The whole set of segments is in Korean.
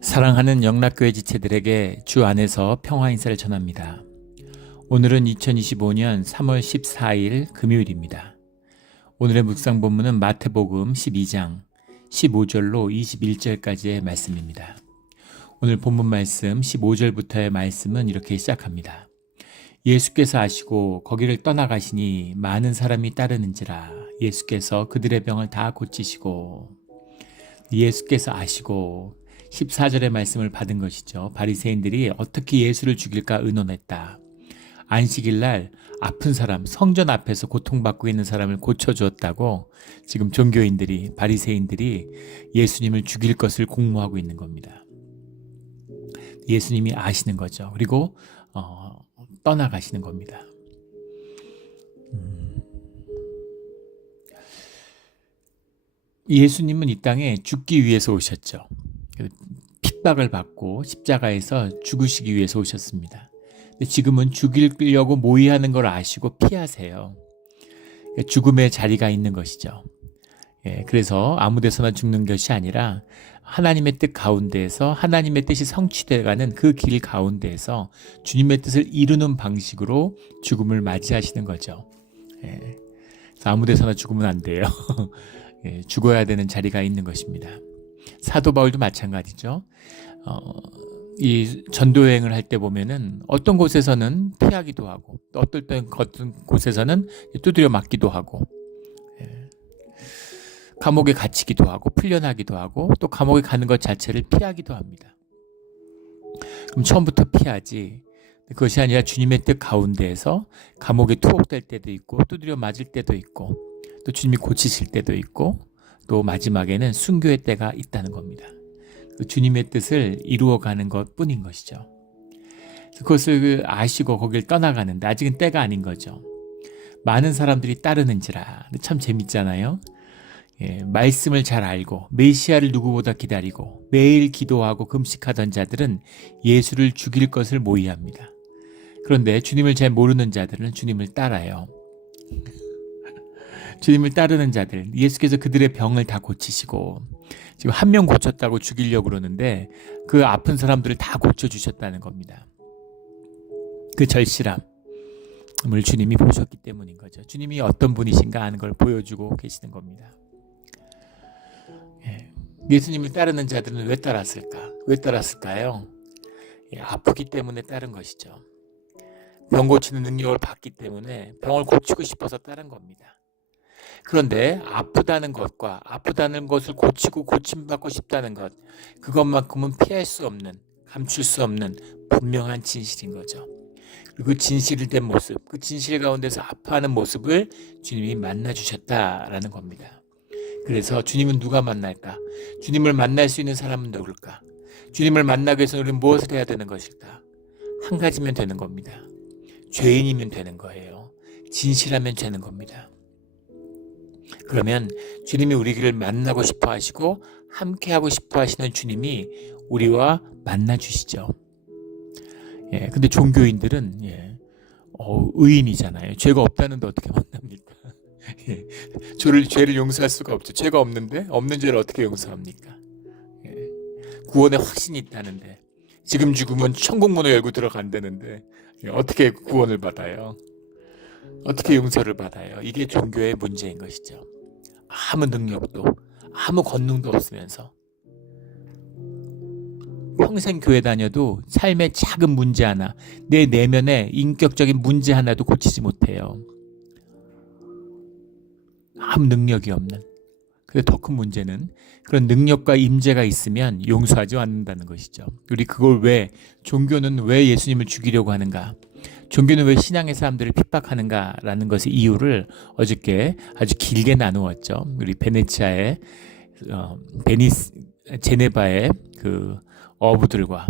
사랑하는 영락교회 지체들에게 주 안에서 평화 인사를 전합니다. 오늘은 2025년 3월 14일 금요일입니다. 오늘의 묵상 본문은 마태복음 12장 15절로 21절까지의 말씀입니다. 오늘 본문 말씀 15절부터의 말씀은 이렇게 시작합니다. 예수께서 아시고 거기를 떠나가시니 많은 사람이 따르는지라 예수께서 그들의 병을 다 고치시고. 예수께서 아시고 14절의 말씀을 받은 것이죠. 바리새인들이 어떻게 예수를 죽일까 의논했다. 안식일날 아픈 사람, 성전 앞에서 고통받고 있는 사람을 고쳐주었다고 지금 종교인들이, 바리새인들이 예수님을 죽일 것을 공모하고 있는 겁니다. 예수님이 아시는 거죠. 그리고 떠나가시는 겁니다. 예수님은 이 땅에 죽기 위해서 오셨죠. 핍박을 받고 십자가에서 죽으시기 위해서 오셨습니다. 근데 지금은 죽이려고 모의하는 걸 아시고 피하세요. 죽음의 자리가 있는 것이죠. 그래서 아무 데서나 죽는 것이 아니라 하나님의 뜻 가운데에서 하나님의 뜻이 성취되어가는 그 길 가운데에서 주님의 뜻을 이루는 방식으로 죽음을 맞이하시는 거죠. 그래서 아무 데서나 죽으면 안 돼요. 죽어야 되는 자리가 있는 것입니다. 사도 바울도 마찬가지죠. 이 전도여행을 할 때 보면은 어떤 곳에서는 피하기도 하고 또 어떤 곳에서는 두드려 맞기도 하고 감옥에 갇히기도 하고 풀려나기도 하고 또 감옥에 가는 것 자체를 피하기도 합니다. 그럼 처음부터 피하지 그것이 아니라 주님의 뜻 가운데에서 감옥에 투옥될 때도 있고 두드려 맞을 때도 있고 또 주님이 고치실 때도 있고 또 마지막에는 순교의 때가 있다는 겁니다. 주님의 뜻을 이루어가는 것 뿐인 것이죠. 그것을 아시고 거길 떠나가는데 아직은 때가 아닌 거죠. 많은 사람들이 따르는지라. 참 재밌잖아요. 말씀을 잘 알고 메시아를 누구보다 기다리고 매일 기도하고 금식하던 자들은 예수를 죽일 것을 모의합니다. 그런데 주님을 잘 모르는 자들은 주님을 따라요. 주님을 따르는 자들, 예수께서 그들의 병을 다 고치시고 지금 한 명 고쳤다고 죽이려고 그러는데 그 아픈 사람들을 다 고쳐주셨다는 겁니다. 그 절실함을 주님이 보셨기 때문인 거죠. 주님이 어떤 분이신가 하는 걸 보여주고 계시는 겁니다. 예수님을 따르는 자들은 왜 따랐을까? 왜 따랐을까요? 아프기 때문에 따른 것이죠. 병 고치는 능력을 받기 때문에 병을 고치고 싶어서 따른 겁니다. 그런데 아프다는 것과 아프다는 것을 고치고 고침받고 싶다는 것, 그것만큼은 피할 수 없는, 감출 수 없는 분명한 진실인 거죠. 그리고 그 진실된 모습, 그 진실 가운데서 아파하는 모습을 주님이 만나주셨다라는 겁니다. 그래서 주님은 누가 만날까? 주님을 만날 수 있는 사람은 누굴까? 주님을 만나기 위해서 우리는 무엇을 해야 되는 것일까? 한 가지면 되는 겁니다. 죄인이면 되는 거예요. 진실하면 되는 겁니다. 그러면 주님이 우리를 만나고 싶어 하시고 함께하고 싶어 하시는 주님이 우리와 만나 주시죠. 근데 종교인들은 의인이잖아요. 죄가 없다는데 어떻게 만납니까? 죄를 용서할 수가 없죠. 죄가 없는데 없는 죄를 어떻게 용서합니까? 구원에 확신이 있다는데 지금 죽으면 천국문을 열고 들어간다는데 어떻게 구원을 받아요? 어떻게 용서를 받아요? 이게 종교의 문제인 것이죠. 아무 능력도 아무 권능도 없으면서 평생 교회 다녀도 삶의 작은 문제 하나, 내 내면의 인격적인 문제 하나도 고치지 못해요. 아무 능력이 없는. 근데 더 큰 문제는 그런 능력과 임재가 있으면 용서하지 않는다는 것이죠. 우리 그걸 종교는 왜 예수님을 죽이려고 하는가? 종교는 왜 신앙의 사람들을 핍박하는가라는 것의 이유를 어저께 아주 길게 나누었죠. 우리 제네바의 그 어부들과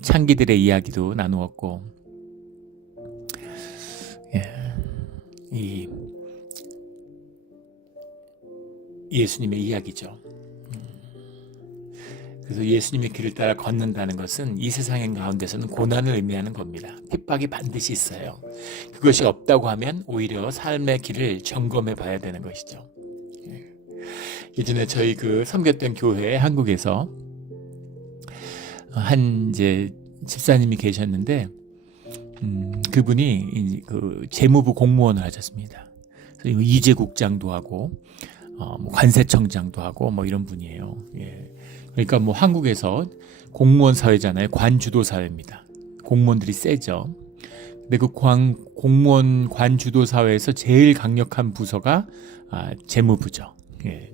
창기들의 이야기도 나누었고, 이 예수님의 이야기죠. 그래서 예수님의 길을 따라 걷는다는 것은 이 세상 가운데서는 고난을 의미하는 겁니다. 핍박이 반드시 있어요. 그것이 없다고 하면 오히려 삶의 길을 점검해 봐야 되는 것이죠. 예전에 저희 섬겼던 교회 한국에서 한 이제 집사님이 계셨는데 그분이 그 재무부 공무원을 하셨습니다. 그래서 이재국장도 하고 뭐 관세청장도 하고 뭐 이런 분이에요. 예. 그러니까 뭐 한국에서 공무원 사회잖아요. 관주도 사회입니다. 공무원들이 세죠. 근데 그 공무원 관주도 사회에서 제일 강력한 부서가 재무부죠. 예.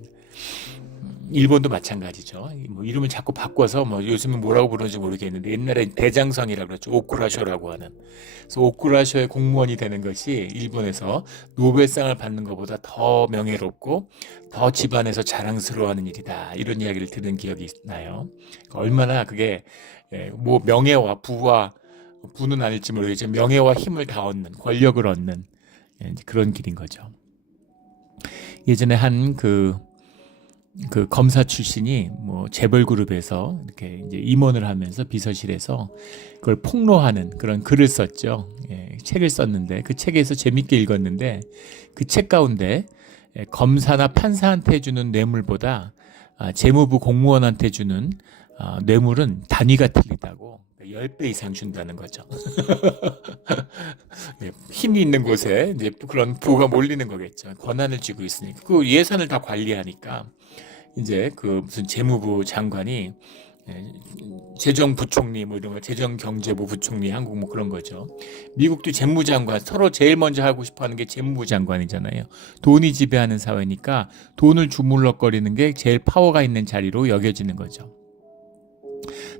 일본도 마찬가지죠. 뭐 이름을 자꾸 바꿔서 뭐 요즘은 뭐라고 부르는지 모르겠는데 옛날에 대장성이라고 그랬죠. 오쿠라쇼라고 하는. 그래서 오쿠라쇼의 공무원이 되는 것이 일본에서 노벨상을 받는 것보다 더 명예롭고 더 집안에서 자랑스러워하는 일이다. 이런 이야기를 들은 기억이 나요. 얼마나 그게 뭐 명예와 부는 아닐지 모르겠지만 명예와 힘을 다 얻는, 권력을 얻는 그런 길인 거죠. 예전에 한 그 검사 출신이 뭐 재벌 그룹에서 이렇게 이제 임원을 하면서 비서실에서 그걸 폭로하는 그런 글을 썼죠. 예, 책을 썼는데 그 책에서 재밌게 읽었는데 그 책 가운데 검사나 판사한테 주는 뇌물보다 재무부 공무원한테 주는 뇌물은 단위가 틀리다고 10배 이상 준다는 거죠. 네, 힘이 있는 곳에 이제 그런 부가 몰리는 거겠죠. 권한을 쥐고 있으니까. 그 예산을 다 관리하니까 이제 그 무슨 재무부 장관이 재정부총리 뭐 이런 거 재정경제부 부총리 한국 뭐 그런 거죠. 미국도 재무장관 서로 제일 먼저 하고 싶어하는 게 재무부 장관이잖아요. 돈이 지배하는 사회니까 돈을 주물럭거리는 게 제일 파워가 있는 자리로 여겨지는 거죠.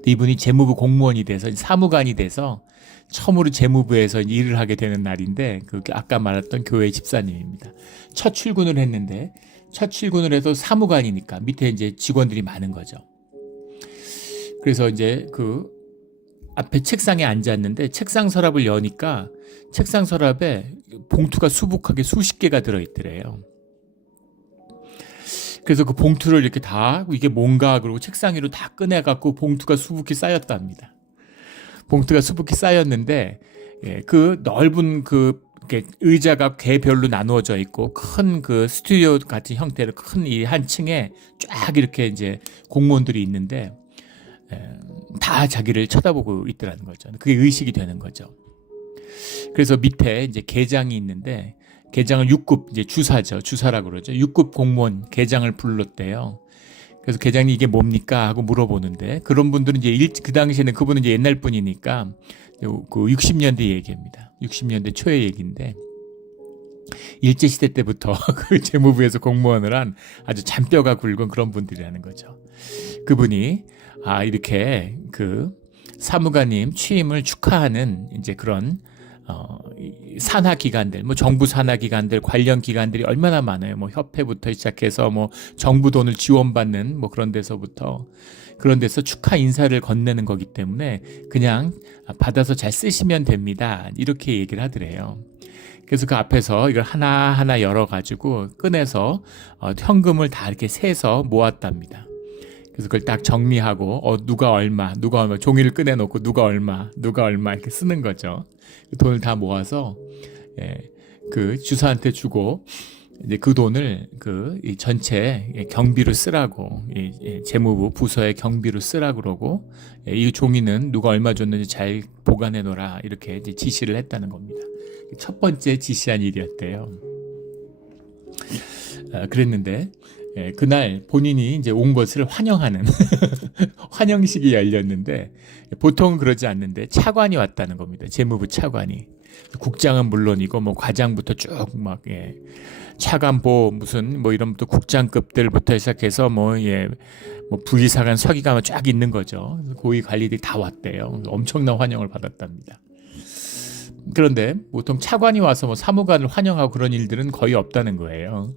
이분이 재무부 공무원이 돼서 사무관이 돼서 처음으로 재무부에서 일을 하게 되는 날인데 그 아까 말했던 교회 집사님입니다. 첫 출근을 했는데 첫 출근을 해서 사무관이니까 밑에 이제 직원들이 많은 거죠. 그래서 이제 그 앞에 책상에 앉았는데 책상 서랍을 여니까 책상 서랍에 봉투가 수북하게 수십 개가 들어있더래요. 그래서 그 봉투를 이렇게 다 이게 뭔가 그러고 책상 위로 다 꺼내갖고 봉투가 수북히 쌓였답니다. 봉투가 수북히 쌓였는데 그 넓은 그 의자가 개별로 나누어져 있고 큰 그 스튜디오 같은 형태로 큰 이 한 층에 쫙 이렇게 이제 공무원들이 있는데 다 자기를 쳐다보고 있더라는 거죠. 그게 의식이 되는 거죠. 그래서 밑에 이제 계장이 있는데 계장을 6급 이제 주사라고 그러죠. 6급 공무원 계장을 불렀대요. 그래서 계장님 이게 뭡니까 하고 물어보는데 그런 분들은 이제 그 당시에는 그분은 이제 옛날 분이니까 그 60년대 얘기입니다. 60년대 초의 얘기인데 일제시대 때부터 그 재무부에서 공무원을 한 아주 잔뼈가 굵은 그런 분들이라는 거죠. 그분이 이렇게 그 사무관님 취임을 축하하는 이제 그런 산하 기관들, 뭐 정부 산하 기관들, 관련 기관들이 얼마나 많아요. 뭐 협회부터 시작해서 뭐 정부 돈을 지원받는 뭐 그런 데서부터 그런 데서 축하 인사를 건네는 거기 때문에 그냥 받아서 잘 쓰시면 됩니다. 이렇게 얘기를 하더래요. 그래서 그 앞에서 이걸 하나하나 열어가지고 꺼내서 현금을 다 이렇게 세서 모았답니다. 그래서 그걸 딱 정리하고 누가 얼마 종이를 꺼내놓고 누가 얼마 이렇게 쓰는 거죠. 그 돈을 다 모아서 그 주사한테 주고 이제 그 돈을 이 전체 경비로 쓰라고 재무부 부서의 경비로 쓰라고 그러고 이 종이는 누가 얼마 줬는지 잘 보관해 놓으라 이렇게 이제 지시를 했다는 겁니다. 첫 번째 지시한 일이었대요. 그랬는데 그날 본인이 이제 온 것을 환영하는 환영식이 열렸는데 보통은 그러지 않는데 차관이 왔다는 겁니다. 재무부 차관이. 국장은 물론이고 뭐 과장부터 쭉 막 차관보 무슨 뭐 이런 또 국장급들부터 시작해서 뭐 부의사관 서기관 쫙 있는 거죠. 고위 관리들이 다 왔대요. 엄청난 환영을 받았답니다. 그런데 보통 차관이 와서 뭐 사무관을 환영하고 그런 일들은 거의 없다는 거예요.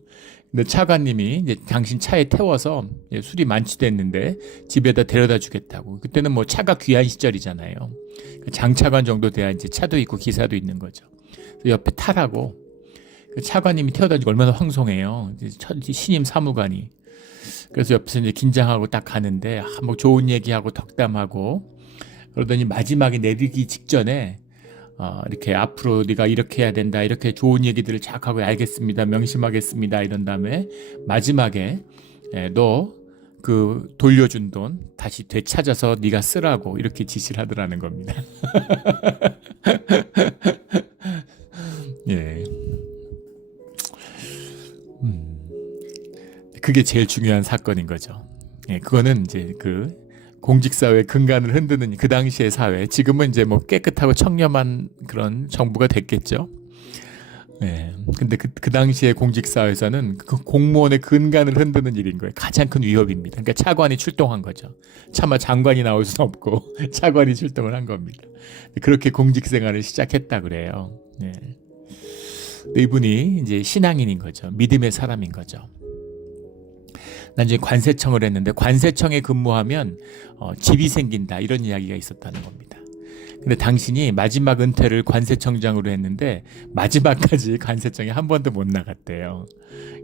근데 차관님이 이제 당신 차에 태워서 술이 만취됐는데 집에다 데려다 주겠다고. 그때는 뭐 차가 귀한 시절이잖아요. 장차관 정도 돼야 이제 차도 있고 기사도 있는 거죠. 옆에 타라고. 그 차관님이 태워다 주고 얼마나 황송해요. 신임 사무관이. 그래서 옆에서 이제 긴장하고 딱 가는데 뭐 좋은 얘기하고 덕담하고 그러더니 마지막에 내리기 직전에 이렇게 앞으로 네가 이렇게 해야 된다 이렇게 좋은 얘기들을 쫙 하고 알겠습니다 명심하겠습니다 이런 다음에 마지막에 너 그 돌려준 돈 다시 되찾아서 네가 쓰라고 이렇게 지시를 하더라는 겁니다. 예. 그게 제일 중요한 사건인 거죠. 예, 그거는 이제 그 공직사회 근간을 흔드는 그 당시의 사회, 지금은 이제 뭐 깨끗하고 청렴한 그런 정부가 됐겠죠. 예, 근데 그 당시의 공직사회에서는 그 공무원의 근간을 흔드는 일인 거예요. 가장 큰 위협입니다. 그러니까 차관이 출동한 거죠. 차마 장관이 나올 수는 없고 차관이 출동을 한 겁니다. 그렇게 공직생활을 시작했다 그래요. 예. 이분이 이제 신앙인인 거죠. 믿음의 사람인 거죠. 나중에 관세청을 했는데 관세청에 근무하면 집이 생긴다 이런 이야기가 있었다는 겁니다. 근데 당신이 마지막 은퇴를 관세청장으로 했는데 마지막까지 관세청에 한 번도 못 나갔대요.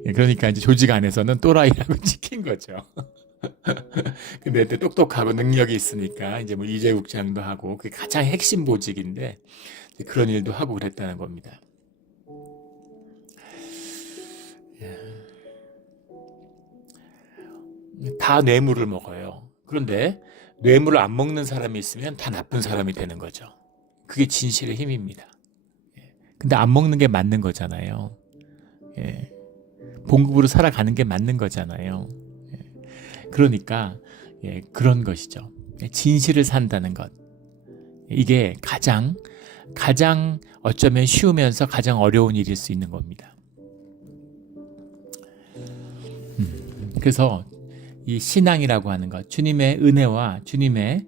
그러니까 이제 조직 안에서는 또라이라고 찍힌 거죠. 근데 똑똑하고 능력이 있으니까 이제 뭐 이재국장도 하고 그게 가장 핵심 보직인데 그런 일도 하고 그랬다는 겁니다. 다 뇌물을 먹어요. 그런데 뇌물을 안 먹는 사람이 있으면 다 나쁜 사람이 되는 거죠. 그게 진실의 힘입니다. 근데 안 먹는 게 맞는 거잖아요. 봉급으로 살아가는 게 맞는 거잖아요. 그러니까 그런 것이죠. 진실을 산다는 것. 이게 가장 어쩌면 쉬우면서 가장 어려운 일일 수 있는 겁니다. 그래서 이 신앙이라고 하는 것, 주님의 은혜와 주님의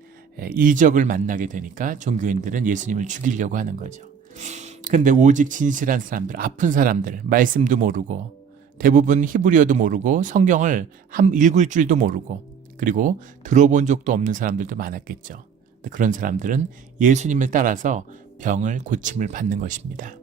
이적을 만나게 되니까 종교인들은 예수님을 죽이려고 하는 거죠. 근데 오직 진실한 사람들, 아픈 사람들, 말씀도 모르고 대부분 히브리어도 모르고 성경을 읽을 줄도 모르고 그리고 들어본 적도 없는 사람들도 많았겠죠. 그런 사람들은 예수님을 따라서 병을 고침을 받는 것입니다.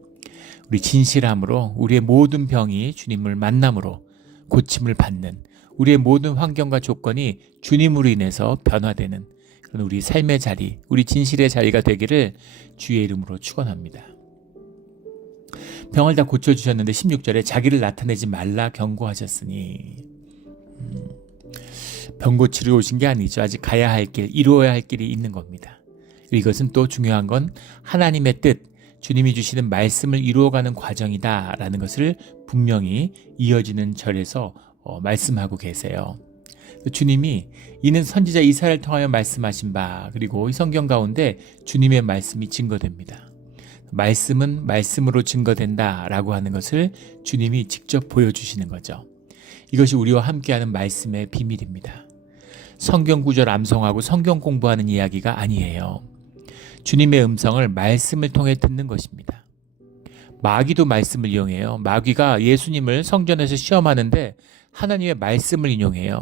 우리 진실함으로 우리의 모든 병이 주님을 만남으로 고침을 받는, 우리의 모든 환경과 조건이 주님으로 인해서 변화되는 그런 우리 삶의 자리, 우리 진실의 자리가 되기를 주의 이름으로 축원합니다. 병을 다 고쳐주셨는데 16절에 자기를 나타내지 말라 경고하셨으니, 병 고치러 오신 게 아니죠. 아직 가야 할 길, 이루어야 할 길이 있는 겁니다. 이것은 또 중요한 건 하나님의 뜻, 주님이 주시는 말씀을 이루어가는 과정이다라는 것을 분명히 이어지는 절에서 말씀하고 계세요. 주님이 이는 선지자 이사야를 통하여 말씀하신 바, 그리고 이 성경 가운데 주님의 말씀이 증거됩니다. 말씀은 말씀으로 증거된다라고 하는 것을 주님이 직접 보여주시는 거죠. 이것이 우리와 함께하는 말씀의 비밀입니다. 성경 구절 암송하고 성경 공부하는 이야기가 아니에요. 주님의 음성을 말씀을 통해 듣는 것입니다. 마귀도 말씀을 이용해요. 마귀가 예수님을 성전에서 시험하는데 하나님의 말씀을 인용해요.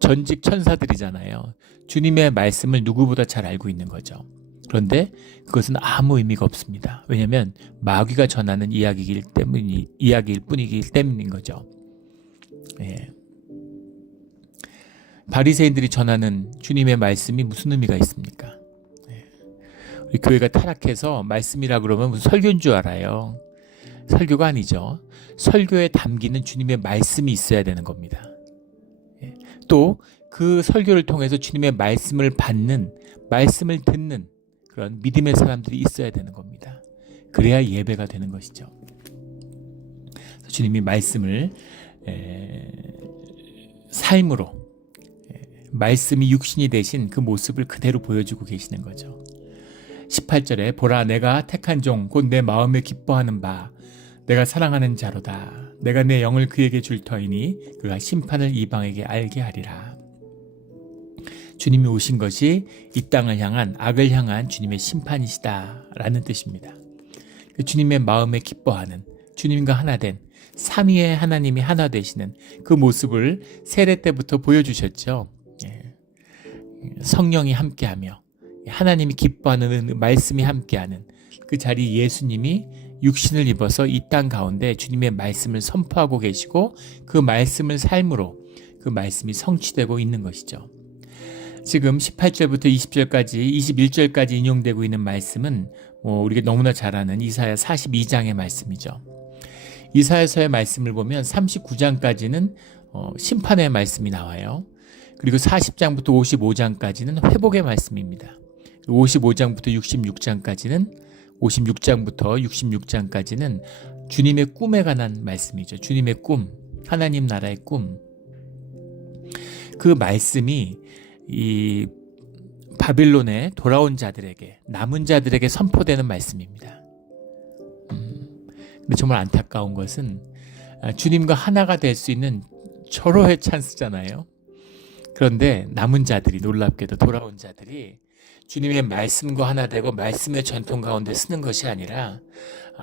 전직 천사들이잖아요. 주님의 말씀을 누구보다 잘 알고 있는 거죠. 그런데 그것은 아무 의미가 없습니다. 왜냐하면 마귀가 전하는 이야기일 뿐이기 때문인 거죠. 바리새인들이 전하는 주님의 말씀이 무슨 의미가 있습니까? 우리 교회가 타락해서 말씀이라 그러면 무슨 설교인 줄 알아요. 설교가 아니죠. 설교에 담기는 주님의 말씀이 있어야 되는 겁니다. 또 그 설교를 통해서 주님의 말씀을 받는, 말씀을 듣는 그런 믿음의 사람들이 있어야 되는 겁니다. 그래야 예배가 되는 것이죠. 주님이 말씀을 삶으로, 말씀이 육신이 되신 그 모습을 그대로 보여주고 계시는 거죠. 18절에 보라 내가 택한 종 곧 내 마음에 기뻐하는 바 내가 사랑하는 자로다. 내가 내 영을 그에게 줄 터이니 그가 심판을 이방에게 알게 하리라. 주님이 오신 것이 이 땅을 향한, 악을 향한 주님의 심판이시다 라는 뜻입니다. 주님의 마음에 기뻐하는, 주님과 하나 된 삼위의 하나님이 하나 되시는 그 모습을 세례 때부터 보여주셨죠. 성령이 함께하며 하나님이 기뻐하는 말씀이 함께하는 그 자리, 예수님이 육신을 입어서 이 땅 가운데 주님의 말씀을 선포하고 계시고 그 말씀을 삶으로 그 말씀이 성취되고 있는 것이죠. 지금 18절부터 20절까지 21절까지 인용되고 있는 말씀은 우리가 너무나 잘 아는 이사야 42장의 말씀이죠. 이사야서의 말씀을 보면 39장까지는 심판의 말씀이 나와요. 그리고 40장부터 55장까지는 회복의 말씀입니다. 55장부터 66장까지는 주님의 꿈에 관한 말씀이죠. 주님의 꿈, 하나님 나라의 꿈. 그 말씀이 이 바빌론에 돌아온 자들에게, 남은 자들에게 선포되는 말씀입니다. 근데 정말 안타까운 것은 주님과 하나가 될 수 있는 절호의 찬스잖아요. 그런데 남은 자들이, 놀랍게도 돌아온 자들이 주님의 말씀과 하나 되고 말씀의 전통 가운데 쓰는 것이 아니라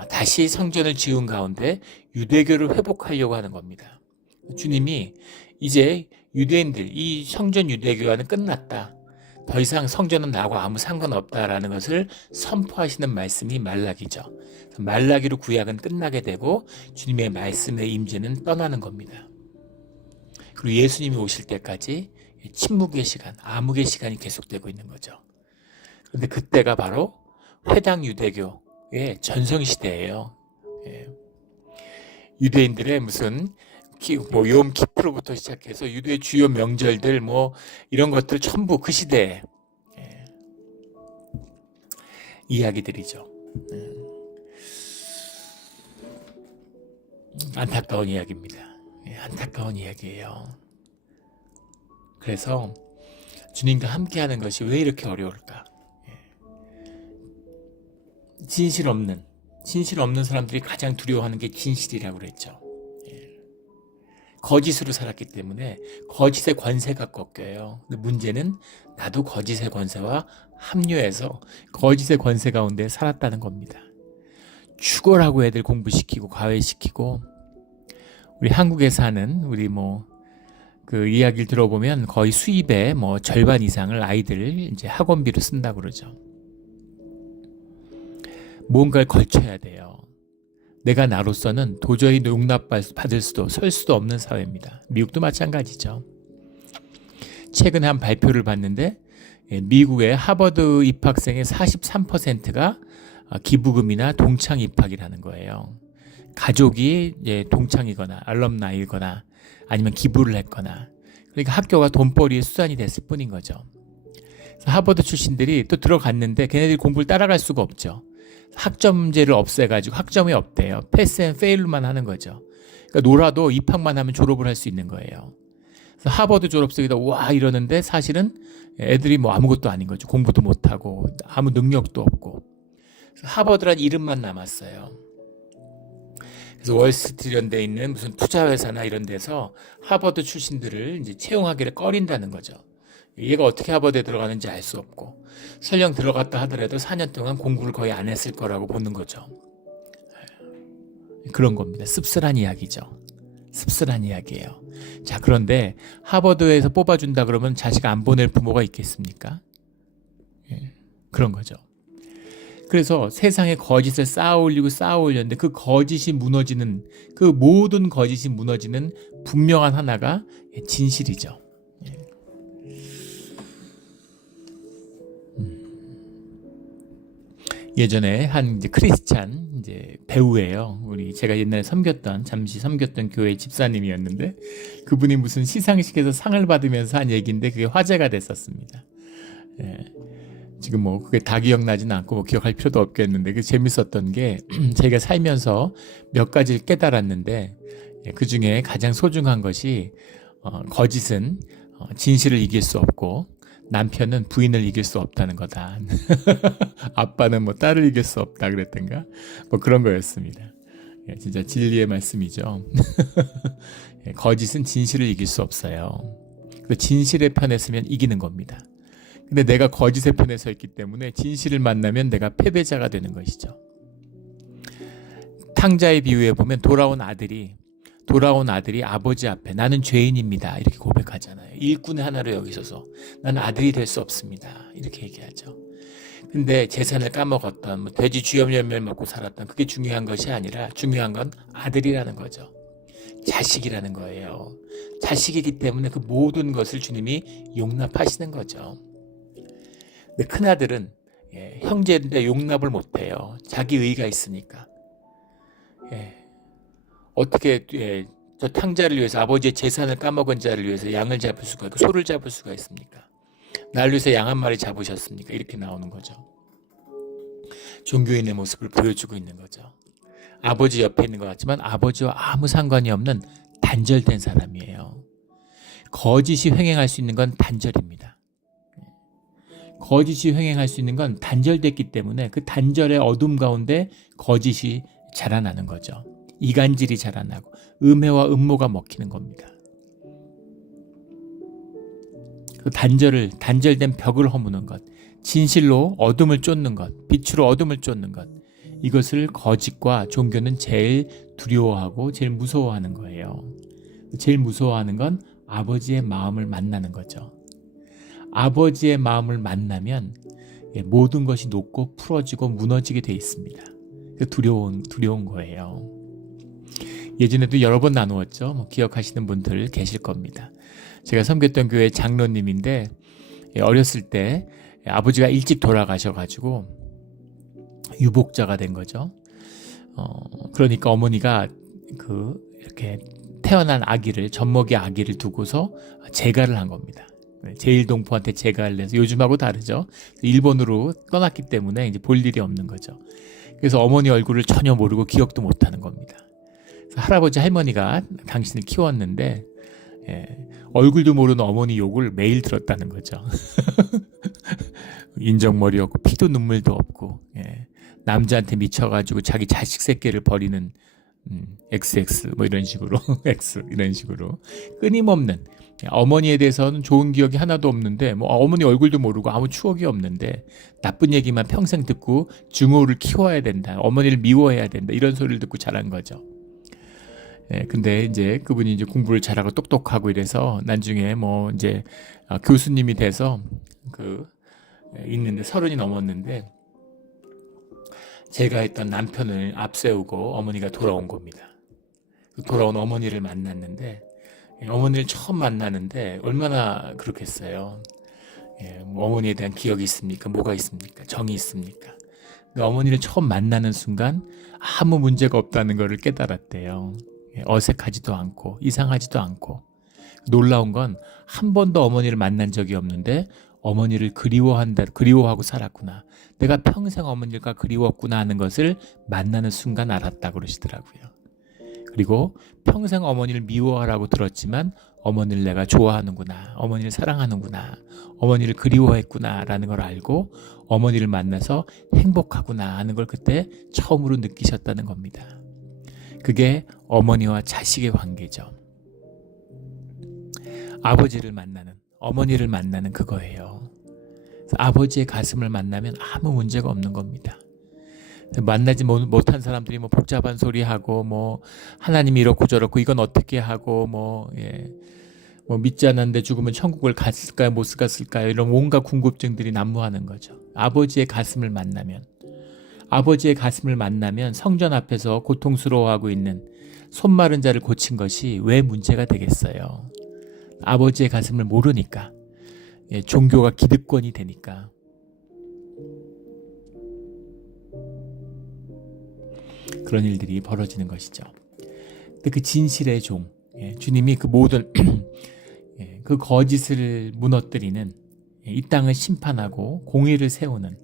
다시 성전을 지은 가운데 유대교를 회복하려고 하는 겁니다. 주님이 이제 유대인들, 이 성전 유대교화는 끝났다. 더 이상 성전은 나하고 아무 상관없다라는 것을 선포하시는 말씀이 말라기죠. 말라기로 구약은 끝나게 되고 주님의 말씀의 임재는 떠나는 겁니다. 그리고 예수님이 오실 때까지 침묵의 시간, 암흑의 시간이 계속되고 있는 거죠. 그런데 그때가 바로 회당 유대교의 전성시대예요. 유대인들의 무슨 욤 키프로부터 시작해서 유대의 주요 명절들 이런 것들 전부 그 시대에 이야기들이죠. 안타까운 이야기입니다. 안타까운 이야기예요. 그래서 주님과 함께하는 것이 왜 이렇게 어려울까? 진실 없는 사람들이 가장 두려워하는 게 진실이라고 그랬죠. 거짓으로 살았기 때문에 거짓의 권세가 꺾여요. 근데 문제는 나도 거짓의 권세와 합류해서 거짓의 권세 가운데 살았다는 겁니다. 죽어라고 애들 공부시키고 과외시키고, 우리 한국에서 하는 우리 그 이야기를 들어보면 거의 수입의 절반 이상을 아이들 이제 학원비로 쓴다고 그러죠. 뭔가를 걸쳐야 돼요. 내가 나로서는 도저히 용납받을 수도 설 수도 없는 사회입니다. 미국도 마찬가지죠. 최근에 한 발표를 봤는데 미국의 하버드 입학생의 43%가 기부금이나 동창 입학이라는 거예요. 가족이 동창이거나 알럼나이거나 아니면 기부를 했거나, 그러니까 학교가 돈벌이의 수단이 됐을 뿐인 거죠. 그래서 하버드 출신들이 또 들어갔는데 걔네들이 공부를 따라갈 수가 없죠. 학점제를 없애가지고 학점이 없대요. 패스 앤 페일로만 하는 거죠. 그러니까 놀아도 입학만 하면 졸업을 할 수 있는 거예요. 그래서 하버드 졸업생이다 와 이러는데 사실은 애들이 아무것도 아닌 거죠. 공부도 못하고 아무 능력도 없고. 그래서 하버드란 이름만 남았어요. 그래서 월스트리트 이런 데 있는 무슨 투자회사나 이런 데서 하버드 출신들을 이제 채용하기를 꺼린다는 거죠. 얘가 어떻게 하버드에 들어가는지 알 수 없고, 설령 들어갔다 하더라도 4년 동안 공부를 거의 안 했을 거라고 보는 거죠. 그런 겁니다. 씁쓸한 이야기죠. 씁쓸한 이야기예요. 자, 그런데 하버드에서 뽑아준다 그러면 자식 안 보낼 부모가 있겠습니까? 그런 거죠. 그래서 세상에 거짓을 쌓아올렸는데 그 거짓이 무너지는, 그 모든 거짓이 무너지는 분명한 하나가 진실이죠. 예전에 한 크리스찬 배우예요. 제가 옛날에 잠시 섬겼던 교회 집사님이었는데, 그분이 무슨 시상식에서 상을 받으면서 한 얘기인데 그게 화제가 됐었습니다. 지금 그게 다 기억나지는 않고 기억할 필요도 없겠는데, 그 재밌었던 게 제가 살면서 몇 가지를 깨달았는데, 그 중에 가장 소중한 것이 거짓은 진실을 이길 수 없고 남편은 부인을 이길 수 없다는 거다. 아빠는 딸을 이길 수 없다 그랬던가? 그런 거였습니다. 진짜 진리의 말씀이죠. 거짓은 진실을 이길 수 없어요. 진실의 편에 서면 이기는 겁니다. 근데 내가 거짓의 편에 서 있기 때문에 진실을 만나면 내가 패배자가 되는 것이죠. 탕자의 비유에 보면 돌아온 아들이 아버지 앞에 나는 죄인입니다 이렇게 고백하잖아요. 일꾼의 하나로 여기셔서 나는 아들이 될 수 없습니다 이렇게 얘기하죠. 근데 재산을 까먹었던 돼지 쥐염열매 먹고 살았던 그게 중요한 것이 아니라 중요한 건 아들이라는 거죠. 자식이라는 거예요. 자식이기 때문에 그 모든 것을 주님이 용납하시는 거죠. 근데 큰아들은 형제인데 용납을 못해요. 자기 의의가 있으니까. 어떻게 저 탕자를 위해서 아버지의 재산을 까먹은 자를 위해서 양을 잡을 수가 있고 소를 잡을 수가 있습니까? 나를 위해서 양 한 마리 잡으셨습니까? 이렇게 나오는 거죠. 종교인의 모습을 보여주고 있는 거죠. 아버지 옆에 있는 것 같지만 아버지와 아무 상관이 없는 단절된 사람이에요. 거짓이 횡행할 수 있는 건 단절입니다. 거짓이 횡행할 수 있는 건 단절됐기 때문에 그 단절의 어둠 가운데 거짓이 자라나는 거죠. 이간질이 자라나고 음해와 음모가 먹히는 겁니다. 그 단절된 벽을 허무는 것, 진실로 어둠을 쫓는 것, 빛으로 어둠을 쫓는 것, 이것을 거짓과 종교는 제일 두려워하고 제일 무서워하는 거예요. 제일 무서워하는 건 아버지의 마음을 만나는 거죠. 아버지의 마음을 만나면 모든 것이 녹고 풀어지고 무너지게 돼 있습니다. 두려운 거예요. 예전에도 여러 번 나누었죠. 기억하시는 분들 계실 겁니다. 제가 섬겼던 교회 장로님인데 어렸을 때 아버지가 일찍 돌아가셔가지고 유복자가 된 거죠. 그러니까 어머니가 이렇게 태어난 아기를 젖먹이 아기를 두고서 재가를 한 겁니다. 제일동포한테 재가를 내서 요즘하고 다르죠. 일본으로 떠났기 때문에 이제 볼 일이 없는 거죠. 그래서 어머니 얼굴을 전혀 모르고 기억도 못하는 겁니다. 할아버지 할머니가 당신을 키웠는데 얼굴도 모르는 어머니 욕을 매일 들었다는 거죠. 인정머리 없고 피도 눈물도 없고 남자한테 미쳐가지고 자기 자식 새끼를 버리는 XX 뭐 이런 식으로 X 이런 식으로 끊임없는 어머니에 대해서는 좋은 기억이 하나도 없는데 뭐 어머니 얼굴도 모르고 아무 추억이 없는데 나쁜 얘기만 평생 듣고 증오를 키워야 된다. 어머니를 미워해야 된다. 이런 소리를 듣고 자란 거죠. 근데 이제 그분이 이제 공부를 잘하고 똑똑하고 이래서 나중에 뭐 이제 교수님이 돼서 있는데 30이 넘었는데 제가 했던 남편을 앞세우고 어머니가 돌아온 겁니다. 돌아온 어머니를 만났는데 어머니를 처음 만나는데 얼마나 그렇겠어요. 뭐 어머니에 대한 기억이 있습니까? 뭐가 있습니까? 정이 있습니까? 근데 어머니를 처음 만나는 순간 아무 문제가 없다는 것을 깨달았대요. 어색하지도 않고 이상하지도 않고 놀라운 건 한 번도 어머니를 만난 적이 없는데 어머니를 그리워하고 살았구나. 내가 평생 어머니가 그리웠구나 하는 것을 만나는 순간 알았다고 그러시더라고요. 그리고 평생 어머니를 미워하라고 들었지만 어머니를 내가 좋아하는구나. 어머니를 사랑하는구나. 어머니를 그리워했구나 라는 걸 알고 어머니를 만나서 행복하구나 하는 걸 그때 처음으로 느끼셨다는 겁니다. 그게 어머니와 자식의 관계죠. 아버지를 만나는, 어머니를 만나는 그거예요. 아버지의 가슴을 만나면 아무 문제가 없는 겁니다. 만나지 못한 사람들이 뭐 복잡한 소리 하고 뭐 하나님이 이렇고 저렇고 이건 어떻게 하고 뭐 믿지 않았는데 죽으면 천국을 갔을까요 못 갔을까요 이런 온갖 궁금증들이 난무하는 거죠. 아버지의 가슴을 만나면 성전 앞에서 고통스러워하고 있는 손 마른 자를 고친 것이 왜 문제가 되겠어요. 아버지의 가슴을 모르니까 종교가 기득권이 되니까. 그런 일들이 벌어지는 것이죠. 근데 그 진실의 종, 주님이 그 모든 그 거짓을 무너뜨리는 이 땅을 심판하고 공의를 세우는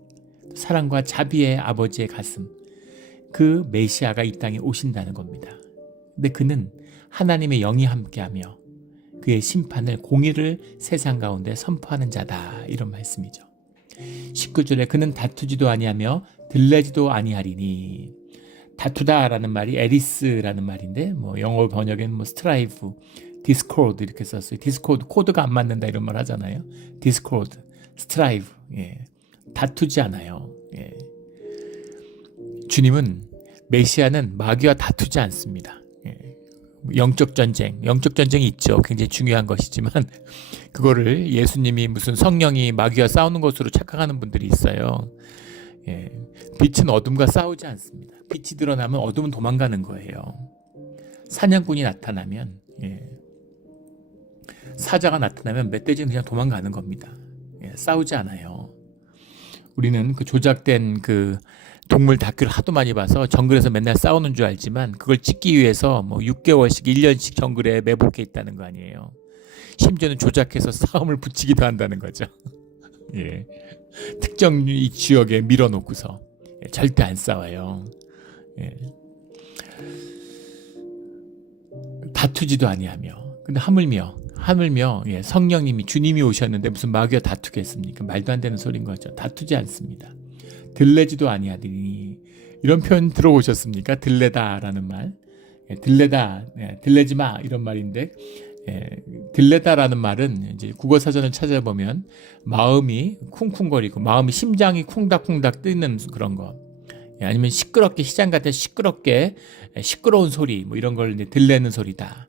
사랑과 자비의 아버지의 가슴, 그 메시아가 이 땅에 오신다는 겁니다. 근데 그는 하나님의 영이 함께하며 그의 심판을 공의를 세상 가운데 선포하는 자다 이런 말씀이죠. 19절에 그는 다투지도 아니하며 들레지도 아니하리니 다투다라는 말이 에리스라는 말인데 뭐 영어 번역에는 뭐 스트라이브, 디스코드 이렇게 썼어요. 디스코드 코드가 안 맞는다 이런 말 하잖아요. 디스코드, 스트라이브 다투지 않아요. 주님은 메시아는 마귀와 다투지 않습니다. 영적 전쟁이 있죠. 굉장히 중요한 것이지만 그거를 예수님이 무슨 성령이 마귀와 싸우는 것으로 착각하는 분들이 있어요. 빛은 어둠과 싸우지 않습니다. 빛이 드러나면 어둠은 도망가는 거예요. 사냥꾼이 나타나면 사자가 나타나면 멧돼지는 그냥 도망가는 겁니다. 싸우지 않아요. 우리는 그 조작된 그 동물 다큐를 하도 많이 봐서 정글에서 맨날 싸우는 줄 알지만 그걸 찍기 위해서 뭐 6개월씩 1년씩 정글에 매복해 있다는 거 아니에요. 심지어는 조작해서 싸움을 붙이기도 한다는 거죠. 예. 특정 이 지역에 밀어놓고서 절대 안 싸워요. 예. 다투지도 아니하며. 근데 하물며 예, 성령님이 주님이 오셨는데 무슨 마귀와 다투겠습니까? 말도 안 되는 소리인 거죠. 다투지 않습니다. 들레지도 아니하더니 이런 표현 들어보셨습니까? 들레다라는 말. 예, 들레다, 예, 들레지 마 이런 말인데 예, 들레다라는 말은 이제 국어사전을 찾아보면 마음이 쿵쿵거리고 마음이 심장이 쿵닥쿵닥 뛰는 그런 거. 예, 아니면 시끄럽게 시장 같은 시끄럽게 시끄러운 소리 뭐 이런 걸 이제 들레는 소리다.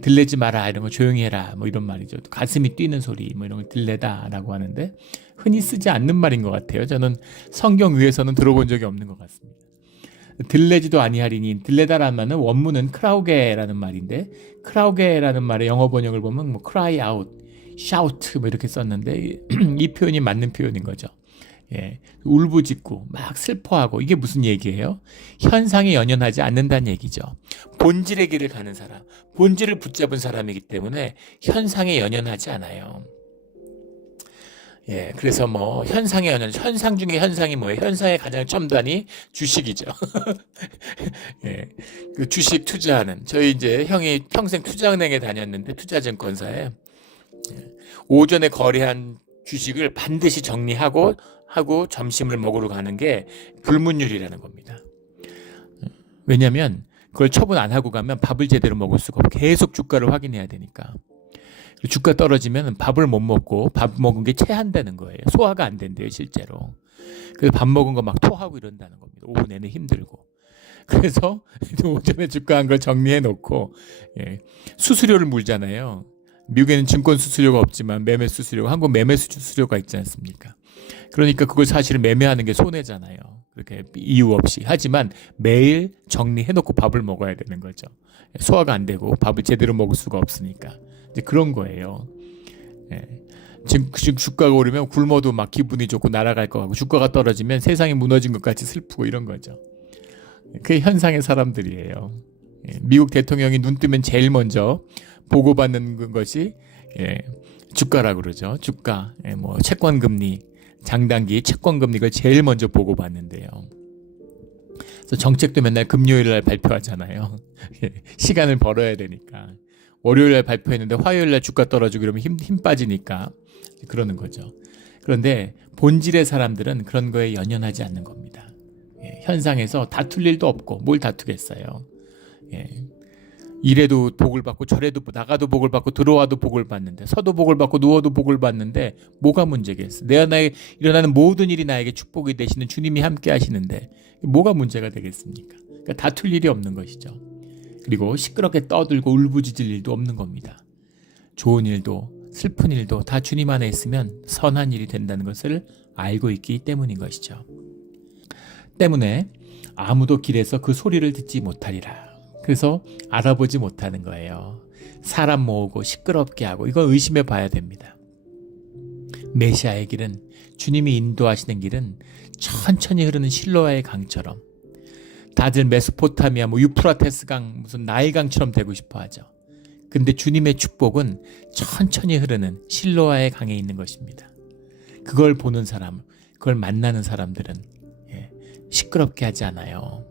들레지 마라 이런 거 조용히 해라 뭐 이런 말이죠. 가슴이 뛰는 소리 뭐 이런 걸 들레다라고 하는데 흔히 쓰지 않는 말인 것 같아요. 저는 성경 위에서는 들어본 적이 없는 것 같습니다. 들레지도 아니하리니 들레다라는 말은 원문은 크라우게라는 말인데 크라우게라는 말의 영어 번역을 보면 뭐 cry out, shout 뭐 이렇게 썼는데 이 표현이 맞는 표현인 거죠. 예, 울부짖고 막 슬퍼하고 이게 무슨 얘기예요? 현상에 연연하지 않는다는 얘기죠. 본질의 길을 가는 사람, 본질을 붙잡은 사람이기 때문에 현상에 연연하지 않아요. 예, 그래서 뭐 현상 중에 현상이 뭐예요? 현상의 가장 첨단이 주식이죠. 예, 그 주식 투자하는 저희 이제 형이 평생 투자은행에 다녔는데 투자증권사에 오전에 거래한 주식을 반드시 정리하고 점심을 먹으러 가는 게 불문율이라는 겁니다. 왜냐하면 그걸 처분 안 하고 가면 밥을 제대로 먹을 수가 없고 계속 주가를 확인해야 되니까. 주가 떨어지면 밥을 못 먹고 밥 먹은 게 체한다는 거예요. 소화가 안 된대요 실제로. 그래서 밥 먹은 거 막 토하고 이런다는 겁니다. 오후 내내 힘들고. 그래서 오전에 주가 한 걸 정리해 놓고 예, 수수료를 물잖아요. 미국에는 증권 수수료가 없지만 매매 수수료, 한국 매매 수수료가 있지 않습니까? 그러니까 그걸 사실은 매매하는 게 손해잖아요. 그렇게 이유 없이. 하지만 매일 정리해놓고 밥을 먹어야 되는 거죠. 소화가 안 되고 밥을 제대로 먹을 수가 없으니까. 이제 그런 거예요. 예. 지금 주가가 오르면 굶어도 막 기분이 좋고 날아갈 것 같고 주가가 떨어지면 세상이 무너진 것 같이 슬프고 이런 거죠. 그게 현상의 사람들이에요. 예. 미국 대통령이 눈 뜨면 제일 먼저 보고받는 것이 예. 주가라고 그러죠. 주가, 예. 뭐 채권금리, 장단기 채권금리를 제일 먼저 보고받는데요. 그래서 정책도 맨날 금요일 날 발표하잖아요. 시간을 벌어야 되니까. 월요일 날 발표했는데 화요일 날 주가 떨어지고 그러면 힘 빠지니까 그러는 거죠. 그런데 본질의 사람들은 그런 거에 연연하지 않는 겁니다. 예, 현상에서 다툴 일도 없고 뭘 다투겠어요. 예. 이래도 복을 받고 저래도 나가도 복을 받고 들어와도 복을 받는데 서도 복을 받고 누워도 복을 받는데 뭐가 문제겠어? 내 안에 일어나는 모든 일이 나에게 축복이 되시는 주님이 함께 하시는데 뭐가 문제가 되겠습니까? 그러니까 다툴 일이 없는 것이죠. 그리고 시끄럽게 떠들고 울부짖을 일도 없는 겁니다. 좋은 일도 슬픈 일도 다 주님 안에 있으면 선한 일이 된다는 것을 알고 있기 때문인 것이죠. 때문에 아무도 길에서 그 소리를 듣지 못하리라. 그래서 알아보지 못하는 거예요. 사람 모으고 시끄럽게 하고 이거 의심해 봐야 됩니다. 메시아의 길은 주님이 인도하시는 길은 천천히 흐르는 실로아의 강처럼 다들 메소포타미아 뭐 유프라테스 강 무슨 나일 강처럼 되고 싶어 하죠. 근데 주님의 축복은 천천히 흐르는 실로아의 강에 있는 것입니다. 그걸 보는 사람, 그걸 만나는 사람들은 시끄럽게 하지 않아요.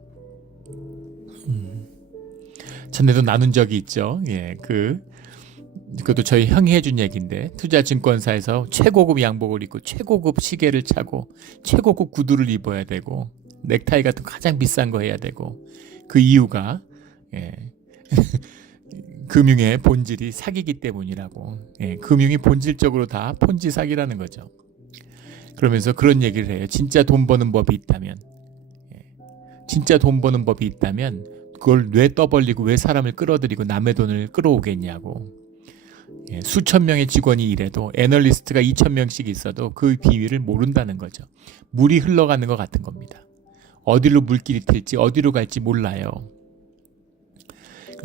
전에도 나눈 적이 있죠. 예, 그것도 저희 형이 해준 얘기인데 투자증권사에서 최고급 양복을 입고 최고급 시계를 차고 최고급 구두를 입어야 되고 넥타이 같은 가장 비싼 거 해야 되고 그 이유가 금융의 본질이 사기기 때문이라고. 금융이 본질적으로 다 폰지 사기라는 거죠. 그러면서 그런 얘기를 해요. 진짜 돈 버는 법이 있다면 그걸 왜 떠벌리고 왜 사람을 끌어들이고 남의 돈을 끌어오겠냐고. 수천 명의 직원이 일해도 애널리스트가 2,000명씩 있어도 그 비밀을 모른다는 거죠. 물이 흘러가는 것 같은 겁니다. 어디로 물길이 튈지 어디로 갈지 몰라요.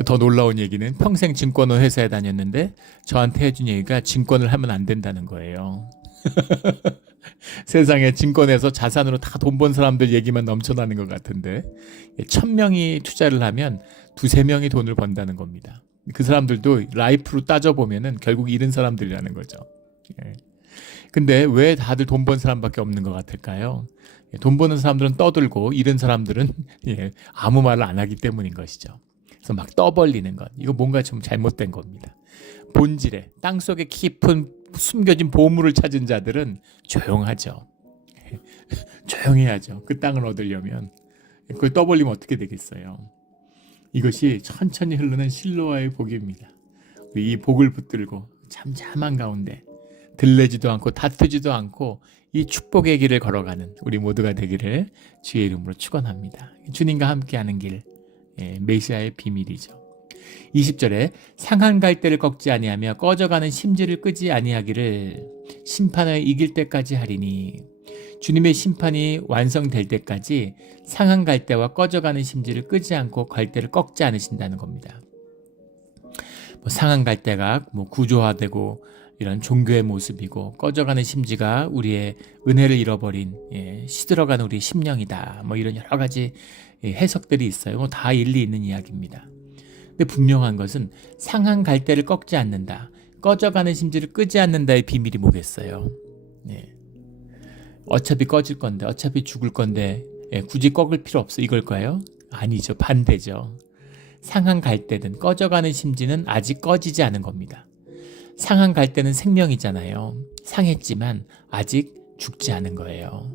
더 놀라운 얘기는 평생 증권원 회사에 다녔는데 저한테 해준 얘기가 증권을 하면 안 된다는 거예요. 세상에 증권에서 자산으로 다 돈 번 사람들 얘기만 넘쳐나는 것 같은데 1,000명이 투자를 하면 두세 명이 돈을 번다는 겁니다. 그 사람들도 라이프로 따져보면은 결국 잃은 사람들이라는 거죠. 예. 근데 왜 다들 돈 번 사람밖에 없는 것 같을까요? 돈 버는 사람들은 떠들고 잃은 사람들은 아무 말을 안 하기 때문인 것이죠. 그래서 막 떠벌리는 것, 이거 뭔가 좀 잘못된 겁니다. 본질에 땅속에 깊은 숨겨진 보물을 찾은 자들은 조용하죠. 조용해야죠. 그 땅을 얻으려면. 그걸 떠벌리면 어떻게 되겠어요? 이것이 천천히 흐르는 실로와의 복입니다. 우리 이 복을 붙들고 잠잠한 가운데 들레지도 않고 다투지도 않고 이 축복의 길을 걸어가는 우리 모두가 되기를 주의 이름으로 축원합니다. 주님과 함께하는 길, 메시아의 비밀이죠. 20절에 상한 갈대를 꺾지 아니하며 꺼져가는 심지를 끄지 아니하기를 심판을 이길 때까지 하리니, 주님의 심판이 완성될 때까지 상한 갈대와 꺼져가는 심지를 끄지 않고 갈대를 꺾지 않으신다는 겁니다. 상한 갈대가 구조화되고 이런 종교의 모습이고, 꺼져가는 심지가 우리의 은혜를 잃어버린 시들어가는 우리의 심령이다. 이런 여러 가지 해석들이 있어요. 다 일리 있는 이야기입니다. 근데 분명한 것은 상한 갈대를 꺾지 않는다, 꺼져가는 심지를 끄지 않는다의 비밀이 뭐겠어요? 어차피 꺼질 건데, 어차피 죽을 건데 굳이 꺾을 필요 없어, 이걸까요? 아니죠. 반대죠. 상한 갈대든 꺼져가는 심지는 아직 꺼지지 않은 겁니다. 상한 갈대는 생명이잖아요. 상했지만 아직 죽지 않은 거예요.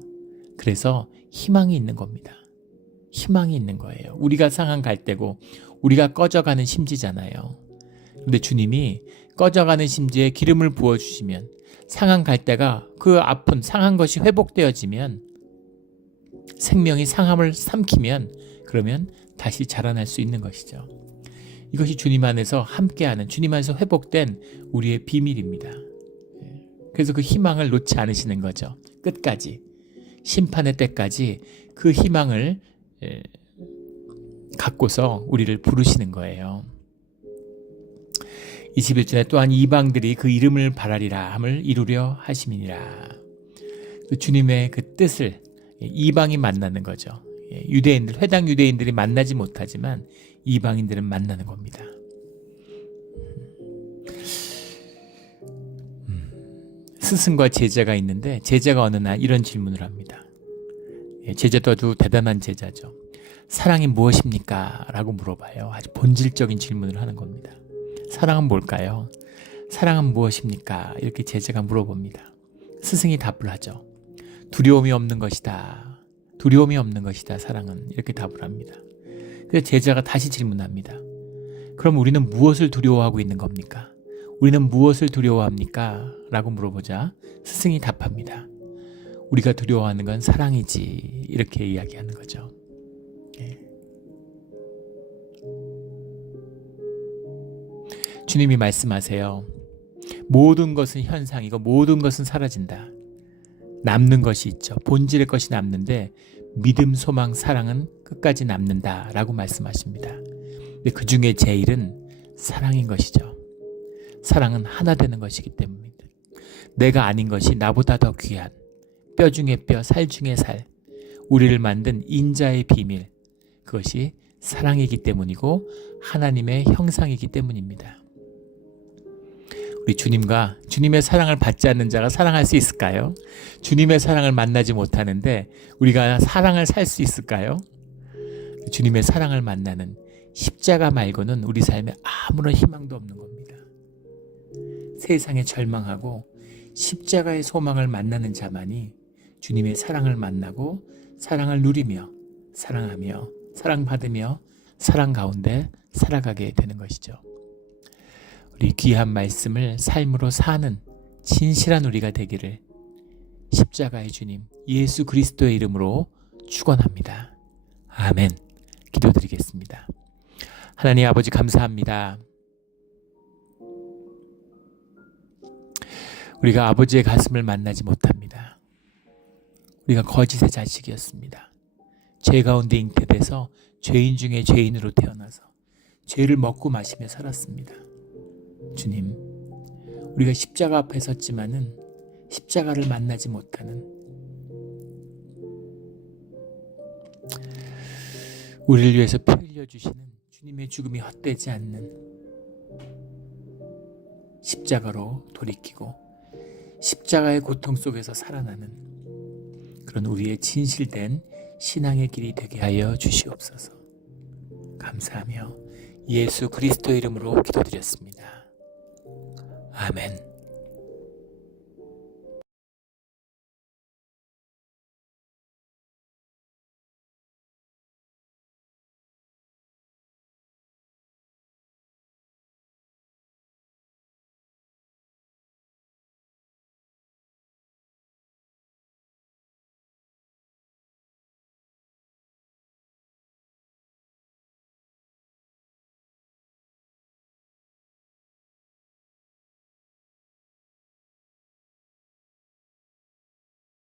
그래서 희망이 있는 겁니다. 희망이 있는 거예요. 우리가 상한 갈대고 우리가 꺼져가는 심지잖아요. 근데 주님이 꺼져가는 심지에 기름을 부어주시면, 상한 갈대가 그 아픈 상한 것이 회복되어지면, 생명이 상함을 삼키면, 그러면 다시 자라날 수 있는 것이죠. 이것이 주님 안에서 함께하는, 주님 안에서 회복된 우리의 비밀입니다. 그래서 그 희망을 놓지 않으시는 거죠. 끝까지, 심판의 때까지 그 희망을 갖고서 우리를 부르시는 거예요. 21절에 또한 이방들이 그 이름을 바라리라 함을 이루려 하심이니라. 주님의 그 뜻을 이방이 만나는 거죠. 유대인들, 회당 유대인들이 만나지 못하지만 이방인들은 만나는 겁니다. 스승과 제자가 있는데, 제자가 어느 날 이런 질문을 합니다. 제자도 아주 대단한 제자죠. 사랑이 무엇입니까? 라고 물어봐요. 아주 본질적인 질문을 하는 겁니다. 사랑은 뭘까요? 사랑은 무엇입니까? 이렇게 제자가 물어봅니다. 스승이 답을 하죠. 두려움이 없는 것이다. 두려움이 없는 것이다, 사랑은. 이렇게 답을 합니다. 그래서 제자가 다시 질문합니다. 그럼 우리는 무엇을 두려워하고 있는 겁니까? 우리는 무엇을 두려워합니까? 라고 물어보자 스승이 답합니다. 우리가 두려워하는 건 사랑이지. 이렇게 이야기하는 거죠. 주님이 말씀하세요. 모든 것은 현상이고 모든 것은 사라진다. 남는 것이 있죠. 본질의 것이 남는데 믿음, 소망, 사랑은 끝까지 남는다 라고 말씀하십니다. 근데 그 중에 제일은 사랑인 것이죠. 사랑은 하나 되는 것이기 때문입니다. 내가 아닌 것이 나보다 더 귀한, 뼈 중에 뼈, 살 중에 살, 우리를 만든 인자의 비밀, 그것이 사랑이기 때문이고 하나님의 형상이기 때문입니다. 우리 주님과 주님의 사랑을 받지 않는 자가 사랑할 수 있을까요? 주님의 사랑을 만나지 못하는데 우리가 사랑을 살 수 있을까요? 주님의 사랑을 만나는 십자가 말고는 우리 삶에 아무런 희망도 없는 겁니다. 세상에 절망하고 십자가의 소망을 만나는 자만이 주님의 사랑을 만나고 사랑을 누리며 사랑하며 사랑받으며 사랑 가운데 살아가게 되는 것이죠. 우리 귀한 말씀을 삶으로 사는 진실한 우리가 되기를 십자가의 주님 예수 그리스도의 이름으로 축원합니다. 아멘. 기도드리겠습니다. 하나님 아버지 감사합니다. 우리가 아버지의 가슴을 만나지 못합니다. 우리가 거짓의 자식이었습니다. 죄 가운데 잉태돼서 죄인 중에 죄인으로 태어나서 죄를 먹고 마시며 살았습니다. 주님, 우리가 십자가 앞에 섰지만은 십자가를 만나지 못하는 우리를 위해서 피 흘려 주시는 주님의 죽음이 헛되지 않는 십자가로 돌이키고 십자가의 고통 속에서 살아나는 그런 우리의 진실된 신앙의 길이 되게 하여 주시옵소서. 감사하며 예수 그리스도 이름으로 기도드렸습니다. 아멘.